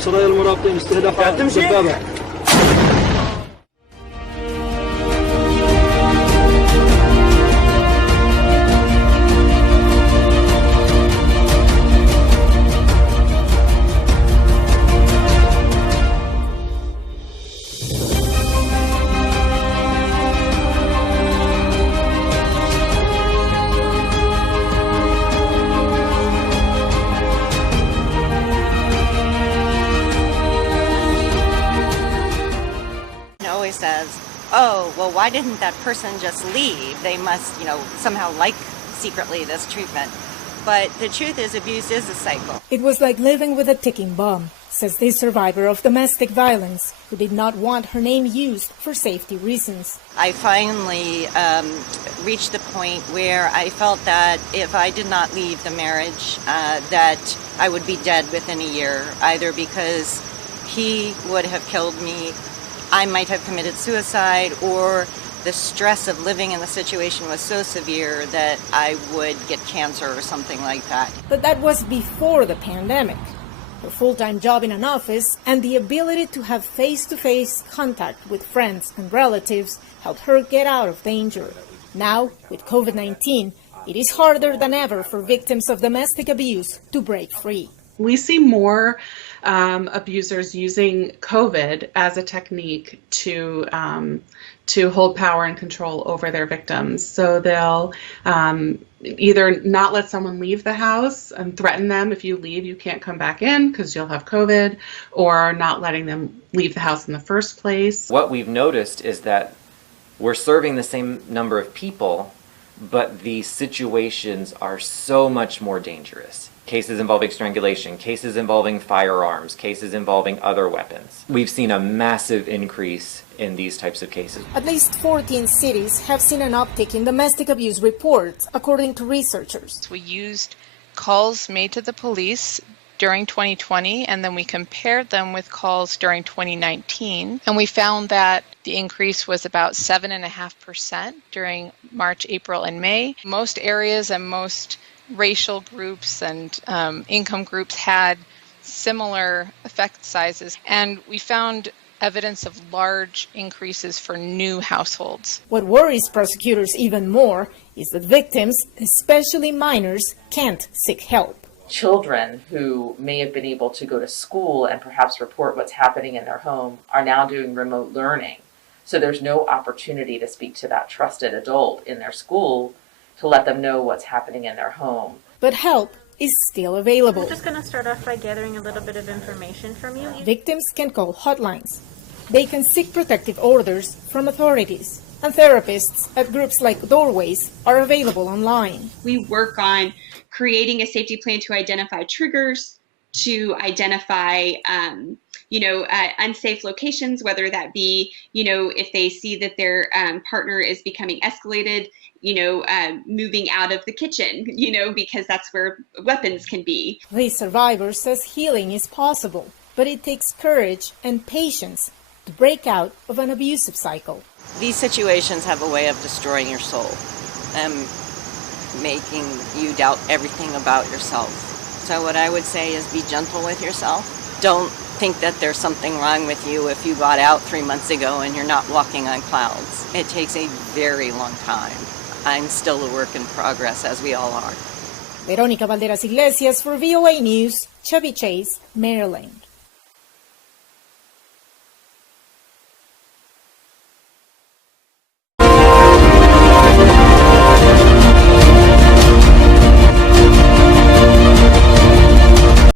سرايا المراقبين استهداف الدبابة. Says, oh, well, why didn't that person just leave? They must, somehow like secretly this treatment. But the truth is, abuse is a cycle. It was like living with a ticking bomb, says this survivor of domestic violence, who did not want her name used for safety reasons. I finally reached the point where I felt that if I did not leave the marriage, that I would be dead within a year, either because he would have killed me, I might have committed suicide, or the stress of living in the situation was so severe that I would get cancer or something like that. But that was before the pandemic. Her full-time job in an office and the ability to have face-to-face contact with friends and relatives helped her get out of danger. Now, with COVID-19, it is harder than ever for victims of domestic abuse to break free. We see more abusers using COVID as a technique to hold power and control over their victims. So they'll either not let someone leave the house and threaten them, if you leave, you can't come back in because you'll have COVID, or not letting them leave the house in the first place. What we've noticed is that we're serving the same number of people, but the situations are so much more dangerous. Cases involving strangulation, cases involving firearms, cases involving other weapons. We've seen a massive increase in these types of cases. At least 14 cities have seen an uptick in domestic abuse reports, according to researchers. We used calls made to the police during 2020, and then we compared them with calls during 2019, and we found that the increase was about 7.5% during March, April, and May. Most areas and most racial groups and income groups had similar effect sizes, and we found evidence of large increases for new households. What worries prosecutors even more is that victims, especially minors, can't seek help. Children who may have been able to go to school and perhaps report what's happening in their home are now doing remote learning. So there's no opportunity to speak to that trusted adult in their school to let them know what's happening in their home. But help is still available. I'm just going to start off by gathering a little bit of information from you. Victims can call hotlines. They can seek protective orders from authorities. And therapists at groups like Doorways are available online. We work on creating a safety plan to identify triggers, to identify unsafe locations, whether that be, if they see that their partner is becoming escalated, moving out of the kitchen, because that's where weapons can be. The survivor says healing is possible, but it takes courage and patience to break out of an abusive cycle. These situations have a way of destroying your soul and making you doubt everything about yourself. So what I would say is be gentle with yourself. Don't think that there's something wrong with you if you got out 3 months ago and you're not walking on clouds. It takes a very long time. I'm still a work in progress, as we all are. Verónica Valderas Iglesias for VOA News, Chevy Chase, Maryland.